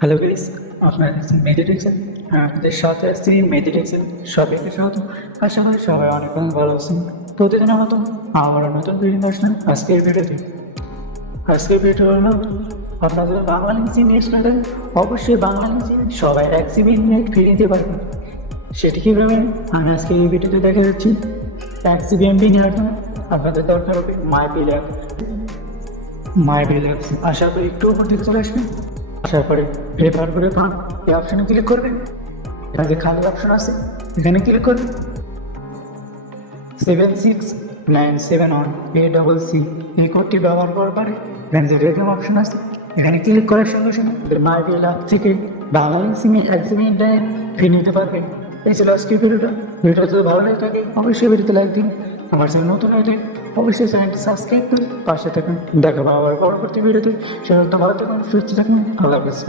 Hello guys, আপনারা দেখছেন meditation. আপনাদের সাথে আসছি মেডিটেশন। সবাইকে স্বাগত। আশা করি সবাই অনেক অনেক ভালো আছেন। প্রতিদিনের মতো আবারও নতুন ভিডিও আসলাম আজকের ভিডিও হলো আপনাদের বাঙালি জিম স্টুডেন্ট অবশ্যই বাঙালি জিম সবাই এক জিবি নেট ফ্রি দিতে পারবেন। সেটি কীভাবে আমি আজকে এই ভিডিওতে দেখা যাচ্ছি। এক জিবি এমবি নেওয়ার জন্য আপনাদের দরকার হবে মাই বিল অ্যাপস। আশা করি একটু উপর দিকে চলে আসবেন। আসার পরে প্রেফার করে পান এই অপশনে ক্লিক করবেন। এখানে যে খালি অপশন আছে এখানে ক্লিক করবেন। 76971 এই কোডটি ব্যবহার করার পরে এখানে যে রেডিয়াম অপশন আছে এখানে ক্লিক করার সঙ্গে সঙ্গে মাই বিল অ্যাপ থেকে বাংলা সিমে এক জিবি ইন্টারনেট ফ্রি নিতে পারবেন। এই ছিল আজকের ভিডিওটা যদি ভালো লাগে থাকে অবশ্যই ভিডিওতে লাইক দিন। আমার চ্যানেল নতুন হলে অবশ্যই চ্যানেলটি সাবস্ক্রাইব করে পাশে থাকুন। দেখা পাবো আবার পরবর্তী ভিডিওতে। সে ভালো থাকুন, সুস্থ থাকুন। আল্লাহ হাফেজ।